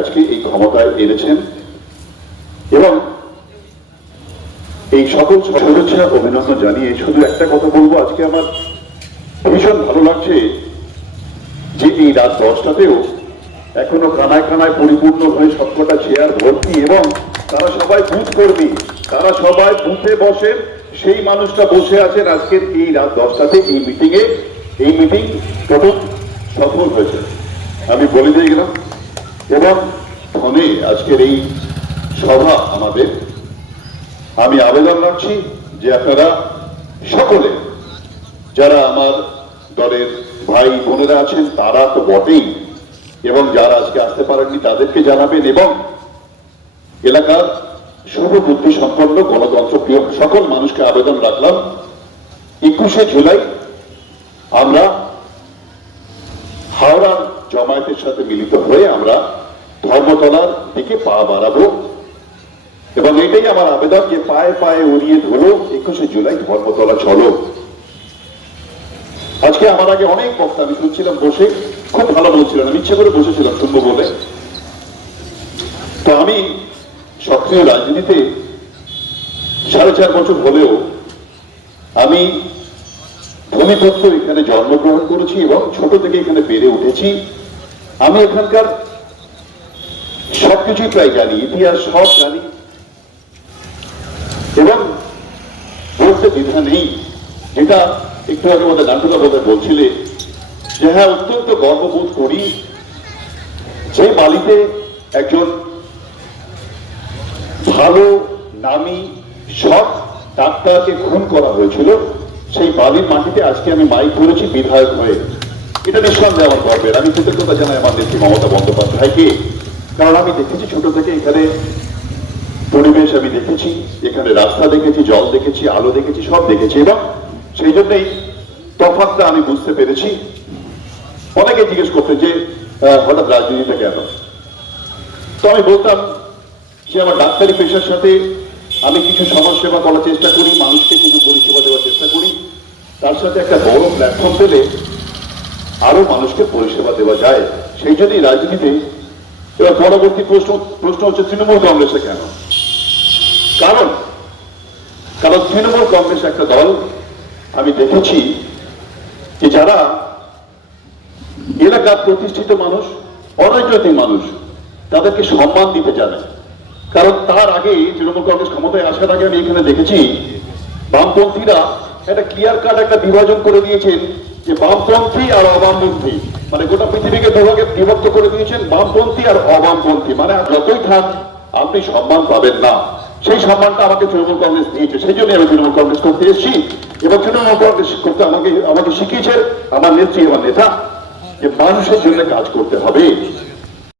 আজকে এই ক্ষমতায় এনেছেন এবং এই সকল শুভেচ্ছা, অভিনন্দন জানিয়ে শুধু একটা কথা বলব। আজকে আমার ভীষণ ভালো লাগছে যে এই রাত দশটাতেও এখনও কানায় কানায় পরিপূর্ণ হয়ে সবকটা চেয়ার ভর্তি এবং তারা সবাই বুথ কর্মী, তারা সবাই বুথে বসেন, সেই মানুষটা বসে আছেন। আজকের এই রাত দশটাতে এই মিটিং এ, এই মিটিং প্রথম সফল হয়েছে। আমি বলে দিয়ে গেলাম। এবং ফোনে আজকের এই সভা আমাদের। আমি আবেদন রাখছি যে আপনারা সকলে, যারা আমার দলের ভাই বোনেরা আছেন, তারা তো বটেই, এবং যারা আজকে আসতে পারেননি তাদেরকে জানাবেন এবং এলাকার শুভবুদ্ধি সম্পন্ন গণতন্ত্র প্রিয় সকল মানুষকে আবেদন রাখলাম। একুশে জুলাই আমরা হাওড়ার জমায়েতের সাথে মিলিত হয়ে আমরা ধর্মতলার দিকে পা বাড়াবো। এবং এটাই আমার আবেদন যে পায়ে পায়ে উড়িয়ে ধরো একুশে জুলাই ধর্মতলা চলো। আজকে আমার আগে অনেক বক্তা আমি শুনছিলাম বসে, খুব ভালো বলছিলেন, আমি ইচ্ছে করে বসেছিলাম শুনব বলে। তো আমি সক্রিয় রাজনীতিতে সাড়ে চার বছর হলেও আমি ভূমিপত্র এখানে জন্মগ্রহণ করেছি এবং ছোট থেকে এখানে বেড়ে উঠেছি। আমি এখানকার সবকিছুই প্রায় জানি, ইতিহাস সব জানি। এবং বলতে দ্বিধা নেই, যেটা একটু আগে আমাদের নাটুদা বোধহয় বলছিলে, যে হ্যাঁ অত্যন্ত গর্ববোধ করি যে বালিতে একজন ভালো, নামি, সৎ ডাক্তারকে খুন করা হয়েছিল। সেই বালির মাটিতে আজকে আমি মাইক ধরেছি বিধায়ক হয়ে। এটা নিঃসন্দেহে আমার গর্বের। আমি কৃতজ্ঞতা জানাই আমার নেত্রী মমতা বন্দ্যোপাধ্যায়কে। কারণ আমি দেখেছি ছোট থেকে এখানে পরিবেশ আমি দেখেছি, এখানে রাস্তা দেখেছি, জল দেখেছি, আলো দেখেছি, সব দেখেছি। এবং সেই জন্যই তফাৎটা আমি বুঝতে পেরেছি। অনেকে জিজ্ঞেস করতে যে হঠাৎ রাজনীতিটা কেন? তো আমি বলতাম যে আমার ডাক্তারি পেশার সাথে আমি কিছু সমাজ সেবা করার চেষ্টা করি, মানুষকে কিছু পরিষেবা দেওয়ার চেষ্টা করি। তার সাথে একটা বড় প্ল্যাটফর্ম পেলে আরও মানুষকে পরিষেবা দেওয়া যায়। সেই জন্যই রাজনীতিতে এবার পরবর্তী প্রশ্ন প্রশ্ন হচ্ছে তৃণমূল কংগ্রেসে কেন? কারণ কারণ তৃণমূল কংগ্রেস একটা দল আমি দেখেছি যে যারা এলাকার প্রতিষ্ঠিত মানুষ, অরাজনৈতিক মানুষ, তাদেরকে সম্মান দিতে জানে। কারণ তার আগে তৃণমূল কংগ্রেস ক্ষমতায় আসার আগে আমি এখানে দেখেছি, বামপন্থীরা একটা ক্লিয়ার কাট একটা বিভাজন করে দিয়েছেন। যে বামপন্থী আর অবামপন্থী মানে গোটা পৃথিবীকে দুভাগে বিভক্ত করে দিয়েছেন বামপন্থী আর অবামপন্থী মানে যতই থাক, আপনি সম্মান পাবেন না। সেই সম্মানটা আমাকে তৃণমূল কংগ্রেস দিয়েছে, সেই জন্য আমি তৃণমূল কংগ্রেস করতে এসেছি। এবং তৃণমূল কংগ্রেস করতে আমাকে আমাকে শিখিয়েছে আমার নেত্রী, আমার নেতা, যে মানুষের জন্য কাজ করতে হবে।